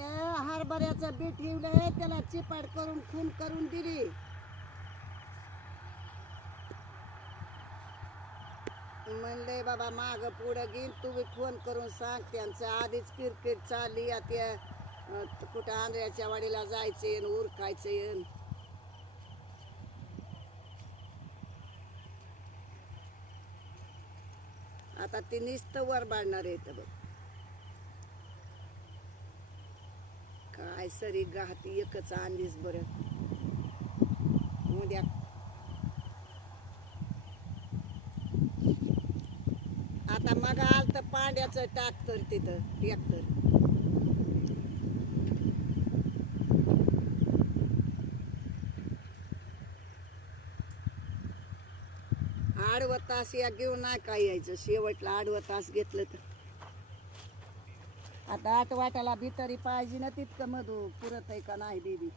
हरभऱ्याचं बी ठेवलंय त्याला चिपाड करून खून करून दिली. म्हणले बाबा माग पुढं घेईन तुम्ही फोन करून सांग त्यांचं आधीच क्रिकेट चालली आता कुठं आंधळ्याच्या वाडीला जायचं येईन उरकायचं येन आता ती निस्त वर बांधणार आहे बघ. काय सरी गाहती एकच आणलीस बरं. उद्या. आता मग आल तर पांड्याचं टाकतर तिथं ट्रॅक्टर. आडवा तास या घेऊन नाही काय यायचं? शेवटला आडवा तास घेतलं तर. आता आठ वाटाला भितरी पाहिजे ना तितकं मधू. पुरत आहे का नाही दीदी